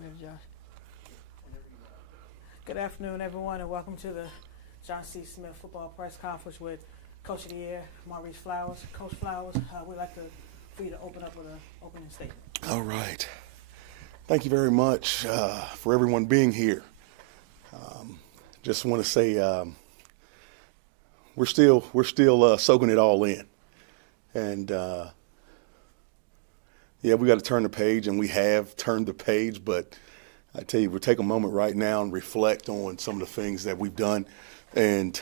Maybe Josh. Good afternoon, everyone, and welcome to the John C. Smith Football Press Conference with Coach of the Year, Maurice Flowers. Coach Flowers, we'd like for you to open up with an opening statement. All right. Thank you very much for everyone being here. Just want to say we're still soaking it all in, and we got to turn the page, and we have turned the page. But I tell you, we'll take a moment right now and reflect on some of the things that we've done. And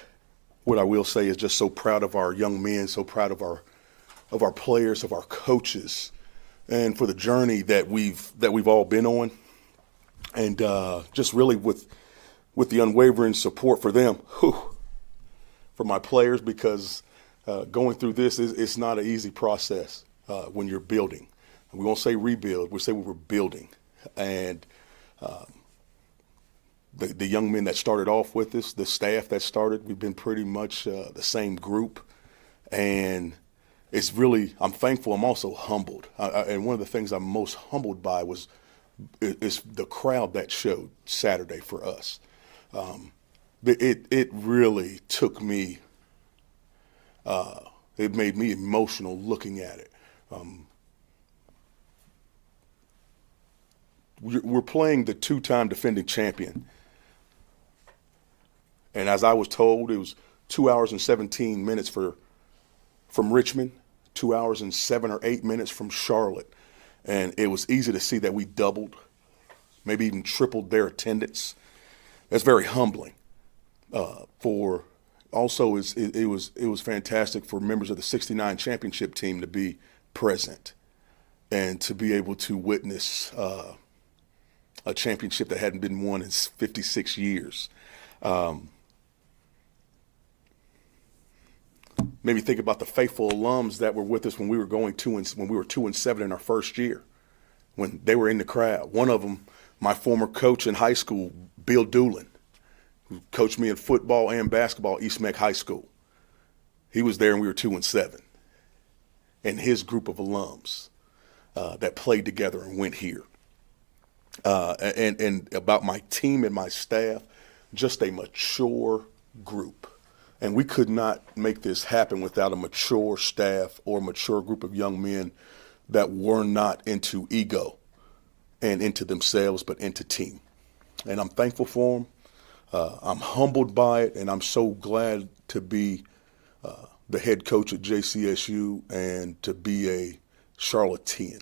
what I will say is just so proud of our young men, so proud of our players, of our coaches, and for the journey that we've all been on, and just really with the unwavering support for them, for my players, because going through this it's not an easy process when you're building. We won't say rebuild, we'll say we're building. And the young men that started off with us, the staff that started, we've been pretty much the same group. And it's really, I'm thankful, I'm also humbled. And one of the things I'm most humbled by is the crowd that showed Saturday for us. It really took me, it made me emotional looking at it. We're playing the two-time defending champion. And as I was told, it was 2 hours and 17 minutes from Richmond, 2 hours and 7 or 8 minutes from Charlotte. And it was easy to see that we doubled, maybe even tripled their attendance. That's very humbling. It was fantastic for members of the '69 championship team to be present and to be able to witness a championship that hadn't been won in 56 years. Maybe think about the faithful alums that were with us when we were going 2-7 in our first year, when they were in the crowd. One of them, my former coach in high school, Bill Doolin, who coached me in football and basketball at East Meck High School. He was there and we were 2-7. And his group of alums that played together and went here. And about my team and my staff, just a mature group. And we could not make this happen without a mature staff or a mature group of young men that were not into ego and into themselves, but into team. And I'm thankful for them. I'm humbled by it, and I'm so glad to be the head coach at JCSU and to be a Charlottean.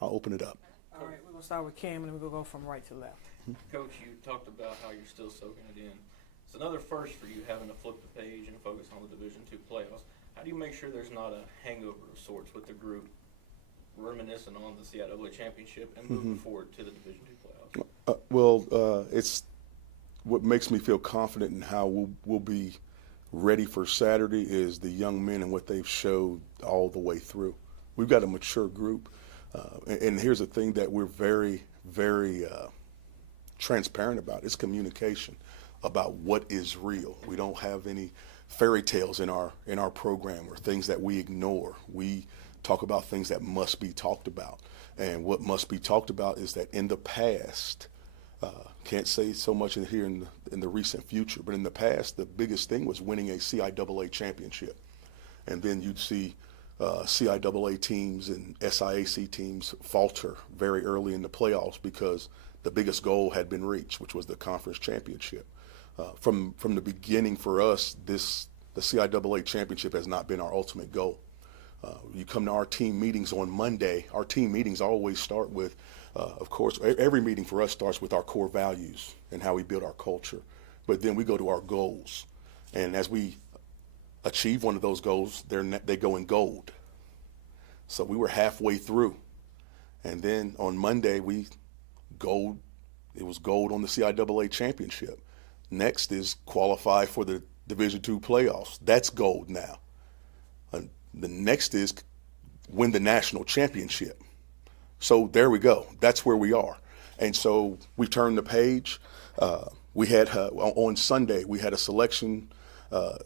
I'll open it up. All right, we're going to start with Cam, and then we're going to go from right to left. Coach, you talked about how you're still soaking it in. It's another first for you having to flip the page and focus on the Division II playoffs. How do you make sure there's not a hangover of sorts with the group reminiscing on the CIAA championship and moving forward to the Division II playoffs? It's what makes me feel confident in how we'll be ready for Saturday is the young men and what they've showed all the way through. We've got a mature group. And here's the thing that we're very, very transparent about. It's communication about what is real. We don't have any fairy tales in our program or things that we ignore. We talk about things that must be talked about. And what must be talked about is that in the past, can't say so much in the recent future, but in the past, the biggest thing was winning a CIAA championship. And then you'd see CIAA teams and SIAC teams falter very early in the playoffs because the biggest goal had been reached, which was the conference championship. From the beginning for us, the CIAA championship has not been our ultimate goal. You come to our team meetings on Monday, our team meetings always start with, of course, every meeting for us starts with our core values and how we build our culture. But then we go to our goals. And as we achieve one of those goals, they go in gold. So we were halfway through. And then on Monday, it was gold on the CIAA championship. Next is qualify for the Division II playoffs. That's gold now. The next is win the national championship. So there we go. That's where we are. And so we turned the page. We had on Sunday, we had a selection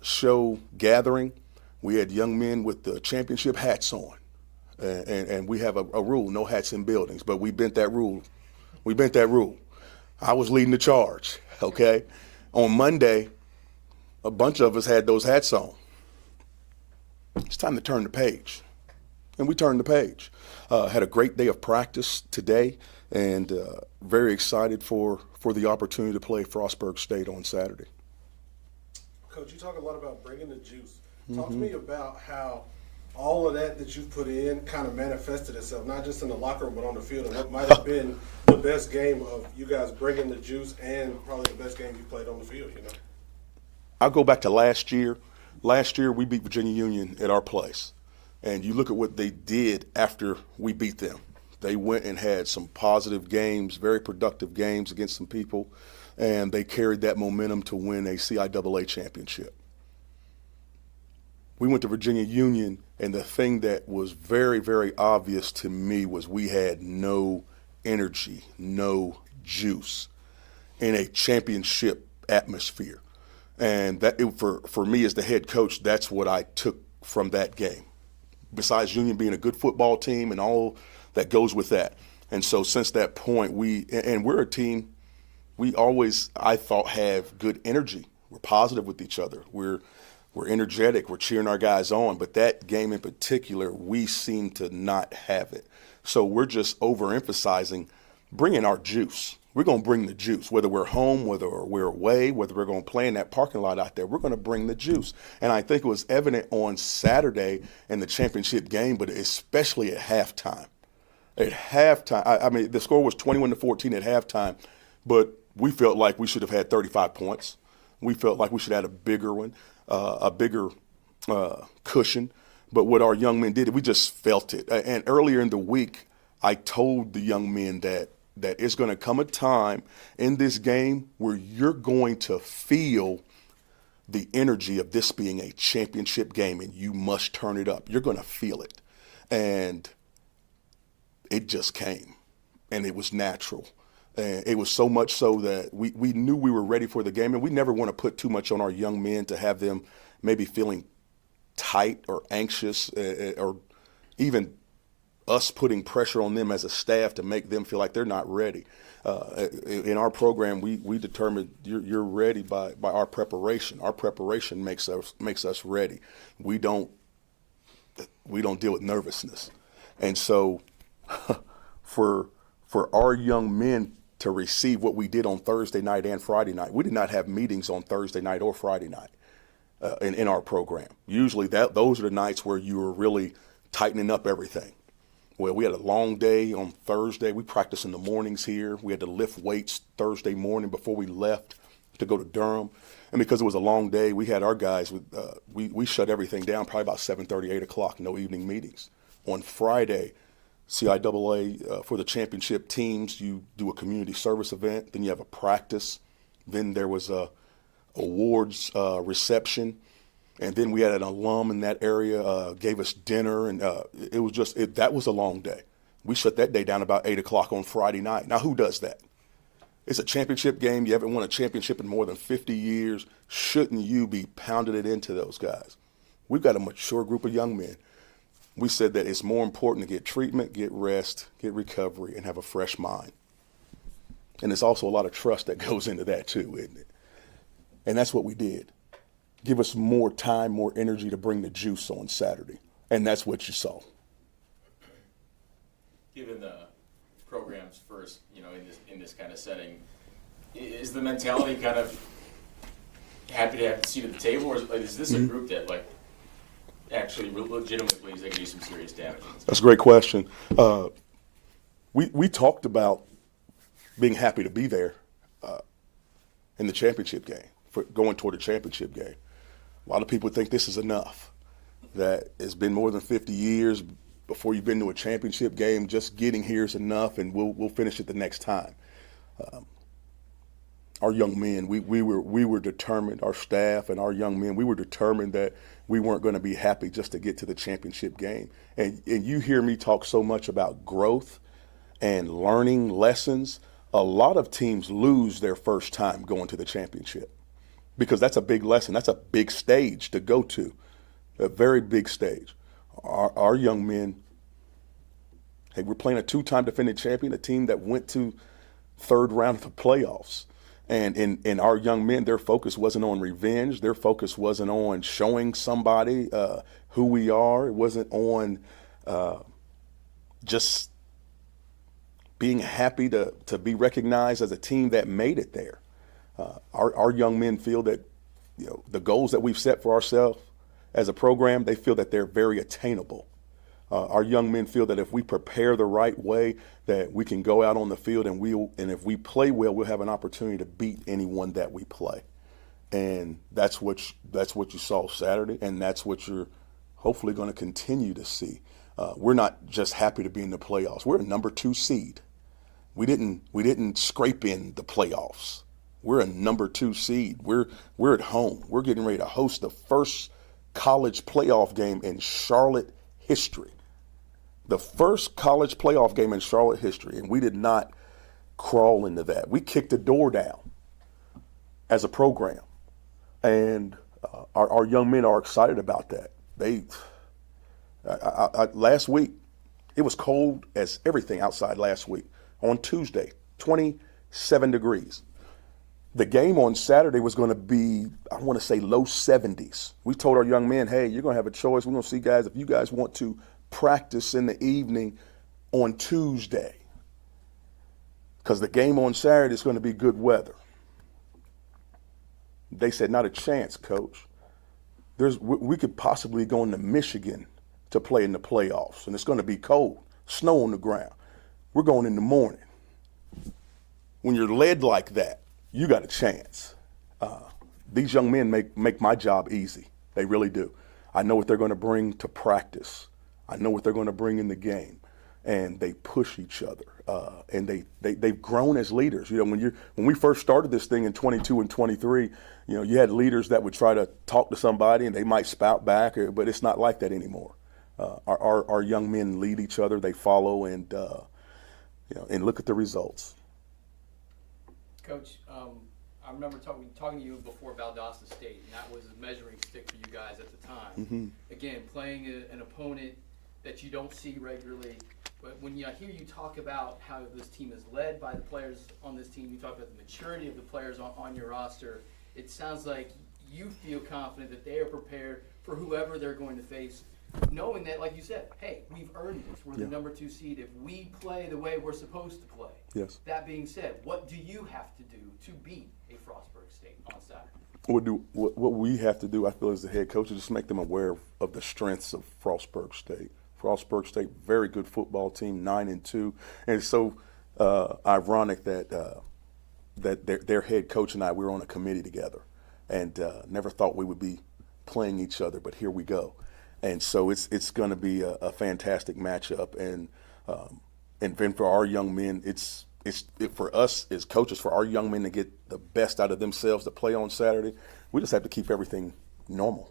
show gathering. We had young men with the championship hats on. And we have a rule, no hats in buildings, but we bent that rule We bent that rule. I was leading the charge, okay? On Monday, a bunch of us had those hats on. It's time to turn the page. And we turned the page. Had a great day of practice today, and very excited for the opportunity to play Frostburg State on Saturday. Coach, you talk a lot about bringing the juice. Talk to me about how all of that you've put in kind of manifested itself, not just in the locker room, but on the field, and what might have been the best game of you guys bringing the juice and probably the best game you played on the field, you know? I'll go back to last year. Last year, we beat Virginia Union at our place. And you look at what they did after we beat them. They went and had some positive games, very productive games against some people, and they carried that momentum to win a CIAA championship. We went to Virginia Union, and the thing that was very, very obvious to me was we had no energy, no juice in a championship atmosphere. And that for me as the head coach, that's what I took from that game. Besides Union being a good football team and all that goes with that. And so since that point, we're a team, we always, I thought, have good energy. We're positive with each other. We're energetic. We're cheering our guys on. But that game in particular, we seem to not have it. So we're just overemphasizing bringing our juice. We're going to bring the juice, whether we're home, whether we're away, whether we're going to play in that parking lot out there. We're going to bring the juice. And I think it was evident on Saturday in the championship game, but especially at halftime. At halftime, I mean, the score was 21-14 at halftime, but we felt like we should have had 35 points. We felt like we should have had a bigger one, a bigger cushion. But what our young men did, we just felt it. And earlier in the week, I told the young men that it's going to come a time in this game where you're going to feel the energy of this being a championship game, and you must turn it up. You're going to feel it. And it just came, and it was natural. And it was so much so that we knew we were ready for the game, and we never want to put too much on our young men to have them maybe feeling tight or anxious or even us putting pressure on them as a staff to make them feel like they're not ready. In our program, we determined you're ready by our preparation. Our preparation makes us ready. We don't deal with nervousness. And so for our young men to receive what we did on Thursday night and Friday night, we did not have meetings on Thursday night or Friday night in our program. Usually those are the nights where you are really tightening up everything. Well, we had a long day on Thursday. We practiced in the mornings here. We had to lift weights Thursday morning before we left to go to Durham. And because it was a long day, we had our guys, we shut everything down probably about 7:30, 8 o'clock, no evening meetings. On Friday, CIAA, for the championship teams, you do a community service event, then you have a practice, then there was a awards reception, and then we had an alum in that area gave us dinner, and it was that was a long day. We shut that day down about 8 o'clock on Friday night. Now, who does that? It's a championship game. You haven't won a championship in more than 50 years. Shouldn't you be pounding it into those guys? We've got a mature group of young men. We said that it's more important to get treatment, get rest, get recovery, and have a fresh mind. And there's also a lot of trust that goes into that too, isn't it? And that's what we did. Give us more time, more energy to bring the juice on Saturday. And that's what you saw. Given the program's first, in this kind of setting, is the mentality kind of happy to have a seat at the table, or is this a group that actually legitimately believes they can do some serious damage? That's a great question. We talked about being happy to be there in the championship game, for going toward the championship game. A lot of people think this is enough, that it's been more than 50 years before you've been to a championship game. Just getting here is enough, and we'll finish it the next time. Our young men, we were determined, our staff and our young men, we were determined that we weren't going to be happy just to get to the championship game. And you hear me talk so much about growth and learning lessons. A lot of teams lose their first time going to the championship because that's a big lesson. That's a big stage to go to, a very big stage. Our young men, hey, we're playing a two-time defending champion, a team that went to third round of the playoffs. And in our young men, their focus wasn't on revenge. Their focus wasn't on showing somebody who we are. It wasn't on just being happy to be recognized as a team that made it there. Our young men feel that the goals that we've set for ourselves as a program, they feel that they're very attainable. Our young men feel that if we prepare the right way, that we can go out on the field and if we play well, we'll have an opportunity to beat anyone that we play. And that's what you saw Saturday, and that's what you're hopefully going to continue to see. We're not just happy to be in the playoffs. We're a number 2 seed. We didn't scrape in the playoffs. We're a number 2 seed. We're at home. We're getting ready to host the first college playoff game in Charlotte history. The first college playoff game in Charlotte history, and we did not crawl into that. We kicked the door down as a program, and our young men are excited about that. Last week, it was cold as everything outside last week. On Tuesday, 27 degrees. The game on Saturday was going to be, I want to say, low 70s. We told our young men, hey, you're going to have a choice. We're going to see guys, if you guys want to practice in the evening on Tuesday, because the game on Saturday is going to be good weather. They said, not a chance, Coach. We could possibly go into Michigan to play in the playoffs, and it's going to be cold, snow on the ground. We're going in the morning. When you're led like that, you got a chance. These young men make my job easy. They really do. I know what they're going to bring to practice. I know what they're going to bring in the game, and they push each other. And they've grown as leaders. When we first started this thing in 22 and 23, you had leaders that would try to talk to somebody and they might spout back, but it's not like that anymore. Our young men lead each other. They follow and look at the results. Coach, I remember talking to you before Valdosta State, and that was a measuring stick for you guys at the time. Mm-hmm. Again, playing an opponent that you don't see regularly. But when I hear you talk about how this team is led by the players on this team, you talk about the maturity of the players on your roster, it sounds like you feel confident that they are prepared for whoever they're going to face, knowing that, like you said, hey, we've earned this. We're the number 2 seed if we play the way we're supposed to play. Yes. That being said, what do you have to do to beat a Frostburg State on Saturday? What we have to do, I feel, as the head coach, is just make them aware of the strengths of Frostburg State. Frostburg State, very good football team, 9-2, and it's so ironic that their head coach and I, we were on a committee together, and never thought we would be playing each other, but here we go. And so it's going to be a fantastic matchup, and then for our young men, it's for us as coaches, for our young men to get the best out of themselves to play on Saturday. We just have to keep everything normal.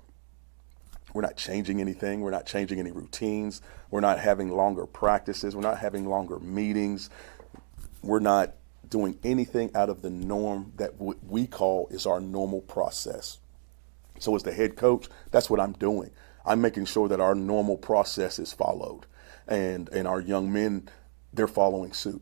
We're not changing anything. We're not changing any routines. We're not having longer practices. We're not having longer meetings. We're not doing anything out of the norm that we call is our normal process. So as the head coach, that's what I'm doing. I'm making sure that our normal process is followed, and our young men, they're following suit,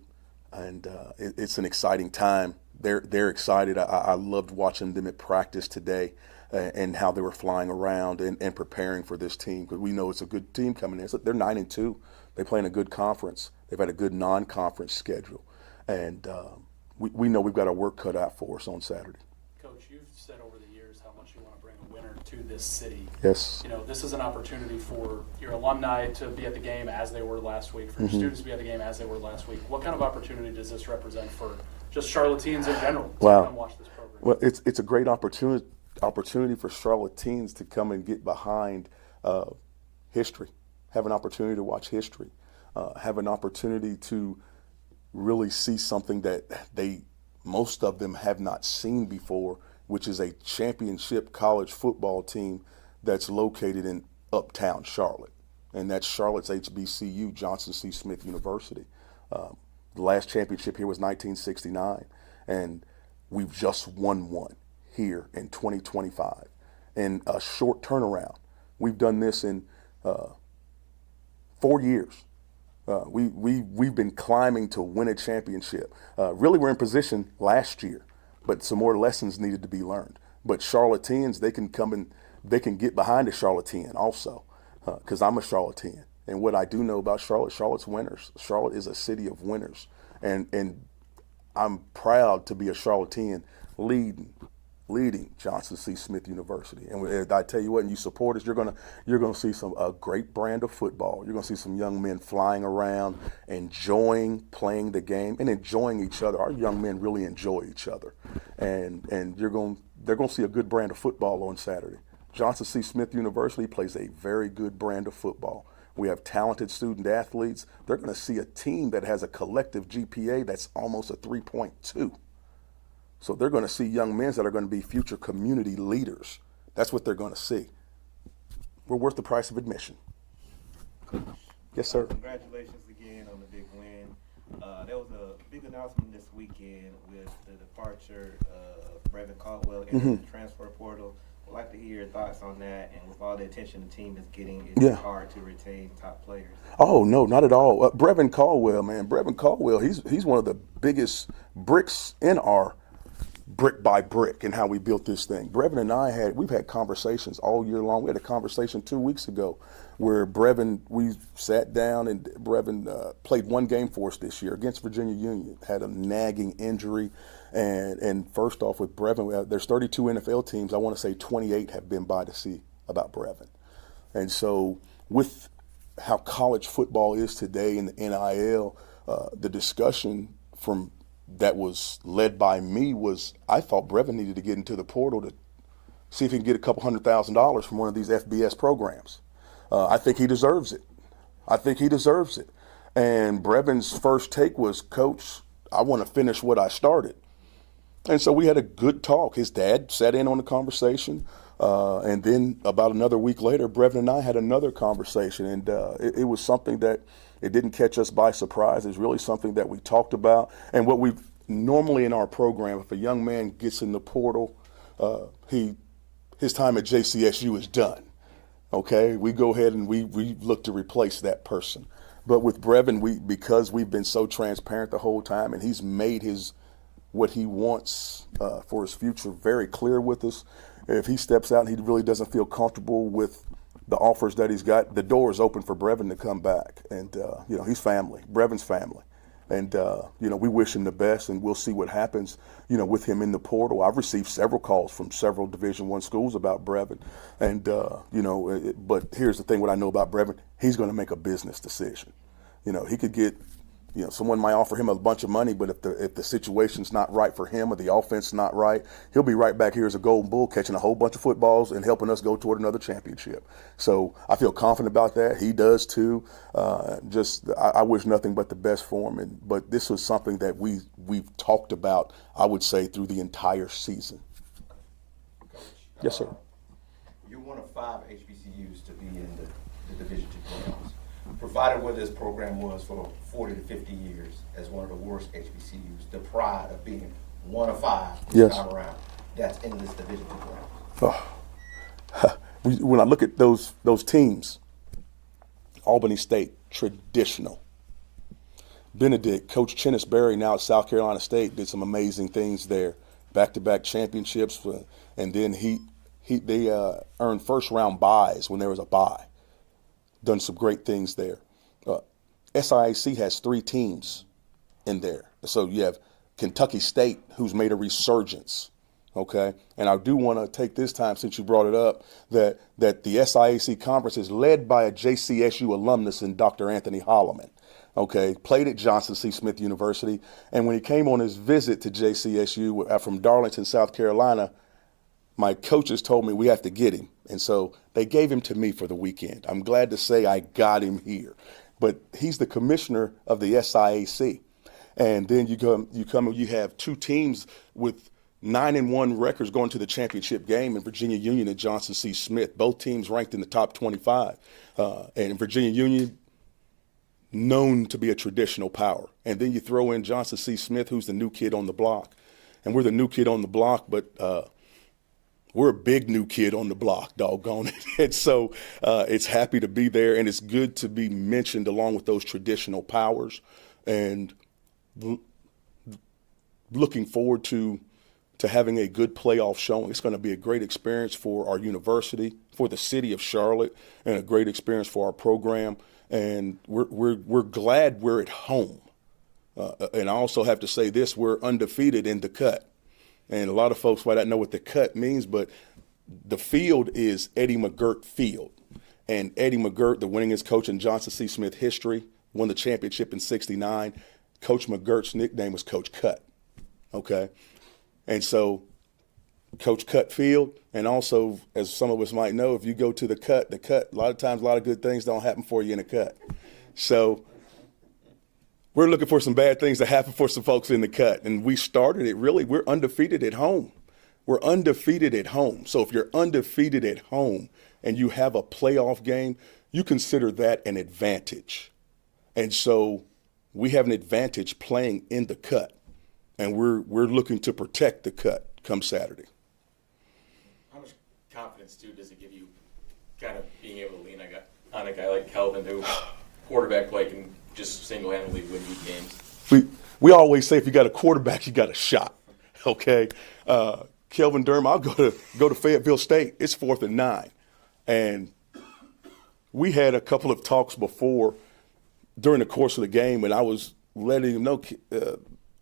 and it's an exciting time. They're excited. I loved watching them at practice today, and how they were flying around and preparing for this team, because we know it's a good team coming in. So they're 9-2. They play in a good conference. They've had a good non-conference schedule, and we know we've got our work cut out for us on Saturday. Coach, you've said over the years how much you want to bring a winner to this city. Yes. This is an opportunity for your alumni to be at the game as they were last week, for your students to be at the game as they were last week. What kind of opportunity does this represent for just Charlotteans in general to come watch this program? Well, it's a great opportunity for Charlotteans to come and get behind history, have an opportunity to watch history, have an opportunity to really see something that most of them have not seen before, which is a championship college football team that's located in uptown Charlotte, and that's Charlotte's HBCU, Johnson C. Smith University. The last championship here was 1969, and we've just won one here in 2025. In a short turnaround, we've done this in 4 years. We've been climbing to win a championship. Really, we're in position last year, but some more lessons needed to be learned. But Charlotteans, they can come and they can get behind a Charlottean also, because I'm a Charlottean. And what I do know about Charlotte, Charlotte's winners. Charlotte is a city of winners, and I'm proud to be a Charlottean leading Johnson C. Smith University. And I tell you what, and you supporters, you're gonna see a great brand of football. You're gonna see some young men flying around, enjoying playing the game and enjoying each other. Our young men really enjoy each other, and they're gonna see a good brand of football on Saturday. Johnson C. Smith University plays a very good brand of football. We have talented student athletes. They're going to see a team that has a collective GPA that's almost a 3.2. So they're going to see young men that are going to be future community leaders. That's what they're going to see. We're worth the price of admission. Yes, sir. Congratulations again on the big win. There was a big announcement this weekend with the departure of Brevin Caldwell in the transfer portal. I'd like to hear your thoughts on that, and with all the attention the team is getting, it's hard to retain top players. Oh, no, not at all. Brevin Caldwell, man. Brevin Caldwell, he's one of the biggest bricks in our brick by brick and how we built this thing. Brevin and we've had conversations all year long. We had a conversation 2 weeks ago where we sat down and Brevin played one game for us this year against Virginia Union, had a nagging injury. And first off, with Brevin, there's 32 NFL teams. I want to say 28 have been by to see about Brevin. And so with how college football is today in the NIL, the discussion that was led by me was I thought Brevin needed to get into the portal to see if he can get a couple $100,000 from one of these FBS programs. I think he deserves it. And Brevin's first take was, Coach, I want to finish what I started. And so we had a good talk. His dad sat in on the conversation. And then about another week later, Brevin and I had another conversation. And it was something that it didn't catch us by surprise. It's really something that we talked about. And what we've normally in our program, if a young man gets in the portal, his time at JCSU is done. Okay, we go ahead and we look to replace that person. But with Brevin, because we've been so transparent the whole time, and he's made what he wants for his future very clear with us. If he steps out and he really doesn't feel comfortable with the offers that he's got, the door is open for Brevin to come back. And, he's family, Brevin's family. And, we wish him the best, and we'll see what happens, with him in the portal. I've received several calls from several Division I schools about Brevin. And, but here's the thing, what I know about Brevin, he's going to make a business decision. He could get, someone might offer him a bunch of money, but if the situation's not right for him or the offense not right, he'll be right back here as a Golden Bull catching a whole bunch of footballs and helping us go toward another championship. So I feel confident about that. He does too. I wish nothing but the best for him. But this was something that we've talked about, I would say, through the entire season. Coach, Yes, sir. You're one of 5 HBCUs to be in the Division II playoffs. Provided where this program was for 40 to 50 years as one of the worst HBCUs, the pride of being one of 5 this time around that's in this Division II playoffs. When I look at those teams, Albany State, traditional. Benedict, Coach Chennis Berry, now at South Carolina State, did some amazing things there. Back-to-back championships, and then they earned first-round byes when there was a bye. Done some great things there. SIAC has 3 teams in there. So you have Kentucky State, who's made a resurgence, okay? And I do want to take this time, since you brought it up, that the SIAC conference is led by a JCSU alumnus in Dr. Anthony Holloman, okay? Played at Johnson C. Smith University. And when he came on his visit to JCSU from Darlington, South Carolina, my coaches told me we have to get him. And so they gave him to me for the weekend. I'm glad to say I got him here. But he's the commissioner of the SIAC. And then you have 2 teams with 9-1 records going to the championship game in Virginia Union and Johnson C. Smith. Both teams ranked in the top 25. And Virginia Union, known to be a traditional power. And then you throw in Johnson C. Smith, who's the new kid on the block. And we're the new kid on the block, but we're a big new kid on the block, doggone it. And so it's happy to be there, and it's good to be mentioned along with those traditional powers. And looking forward to having a good playoff showing. It's going to be a great experience for our university, for the city of Charlotte, and a great experience for our program. And we're glad we're at home. And I also have to say this: we're undefeated in the cut. And a lot of folks might not know what the cut means, but the field is Eddie McGirt Field. And Eddie McGirt, the winningest coach in Johnson C. Smith history, won the championship in '69. Coach McGirt's nickname was Coach Cut. Okay? And so Coach Cut Field, and also, as some of us might know, if you go to the cut, a lot of times a lot of good things don't happen for you in a cut. So we're looking for some bad things to happen for some folks in the cut. And we started it really, we're undefeated at home. We're undefeated at home. So if you're undefeated at home and you have a playoff game, you consider that an advantage. And so we have an advantage playing in the cut. And we're looking to protect the cut come Saturday. How much confidence, too, does it give you kind of being able to lean on a guy like Kelvin, who quarterback play can just single-handedly win you games? We always say if you got a quarterback, you got a shot. Okay, Kelvin Durham, I'll go to Fayetteville State. It's 4th and 9, and we had a couple of talks before during the course of the game, and I was letting him know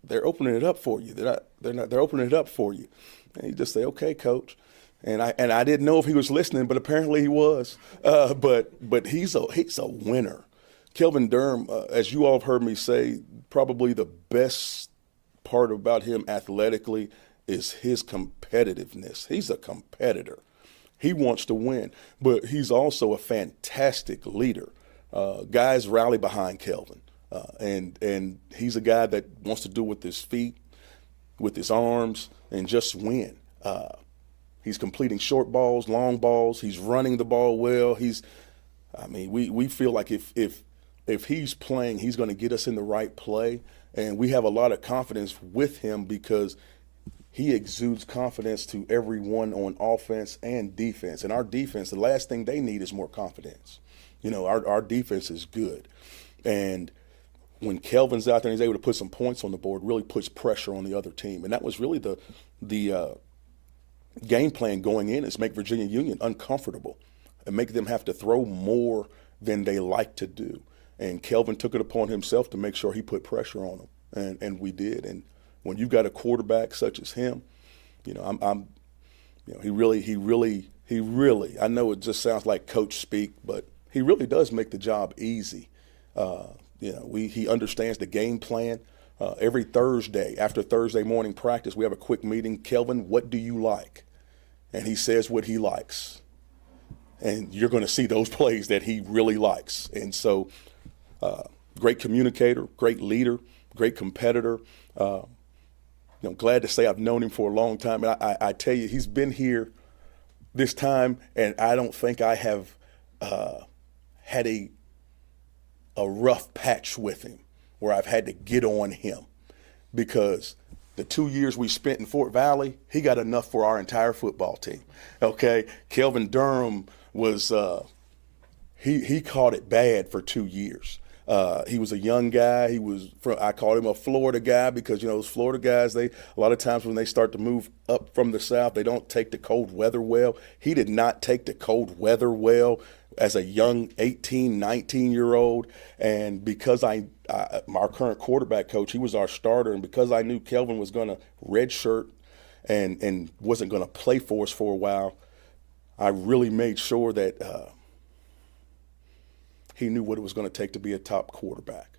they're opening it up for you. They're opening it up for you. And he just say, "Okay, coach." And I didn't know if he was listening, but apparently he was. But he's a winner. Kelvin Durham, as you all have heard me say, probably the best part about him athletically is his competitiveness. He's a competitor. He wants to win, but he's also a fantastic leader. Guys rally behind Kelvin. And he's a guy that wants to do with his feet, with his arms, and just win. He's completing short balls, long balls. He's running the ball well. We feel like if he's playing, he's going to get us in the right play. And we have a lot of confidence with him because he exudes confidence to everyone on offense and defense. And our defense, the last thing they need is more confidence. Our defense is good. And when Kelvin's out there and he's able to put some points on the board, really puts pressure on the other team. And that was really the game plan going in, is make Virginia Union uncomfortable and make them have to throw more than they like to do. And Kelvin took it upon himself to make sure he put pressure on them, and we did. And when you've got a quarterback such as him, he really, I know it just sounds like coach speak, but he really does make the job easy. He understands the game plan. Every Thursday, after Thursday morning practice, we have a quick meeting. Kelvin, what do you like? And he says what he likes. And you're going to see those plays that he really likes. And so, great communicator, great leader, great competitor. Glad to say I've known him for a long time. And I tell you, he's been here this time, and I don't think I have had a rough patch with him where I've had to get on him, because the 2 years we spent in Fort Valley, he got enough for our entire football team. Okay, Kelvin Durham was he caught it bad for 2 years. He was a young guy. I called him a Florida guy because those Florida guys, a lot of times when they start to move up from the south, they don't take the cold weather well. He did not take the cold weather well as a young 18, 19-year-old. And because our current quarterback coach, he was our starter, and because I knew Kelvin was going to redshirt and wasn't going to play for us for a while, I really made sure that he knew what it was going to take to be a top quarterback.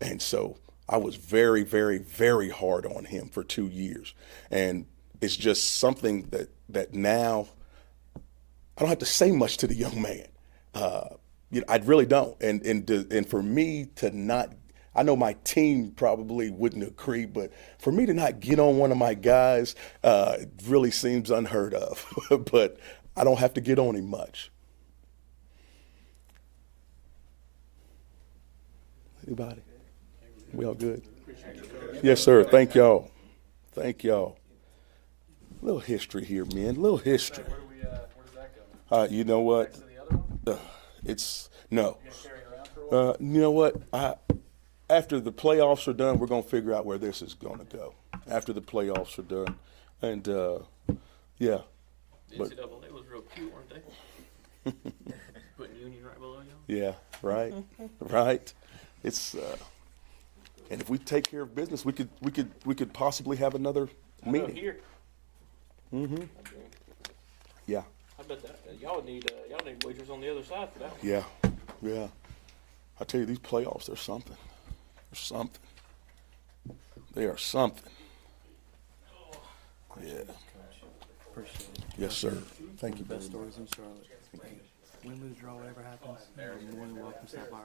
And so I was very, very, very hard on him for 2 years. And it's just something that now I don't have to say much to the young man. I really don't. And for me to not, I know my team probably wouldn't agree, but for me to not get on one of my guys really seems unheard of. But I don't have to get on him much. Anybody? We all good? Yes, sir. Thank y'all. Thank y'all. Little history here, man. Little history. Where does that go? You know what? Next to the other one? It's no. You gonna carry it around for a while? You know what? After the playoffs are done, we're gonna figure out where this is gonna go. After the playoffs are done, and yeah, The but- NCAA was real cute, weren't they? Putting Union right below y'all. yeah, right, right. It's and if we take care of business, we could possibly have another How about meeting. here? Mm-hmm. Yeah, I bet that y'all need wagers on the other side for that one. yeah, yeah. I tell you, these playoffs, they're something. They're something. They are something. Yeah. Appreciate it. Yes, sir. Thank you very Best much. stories in Charlotte. Win, lose, draw, whatever happens. You're more than welcome to stop by.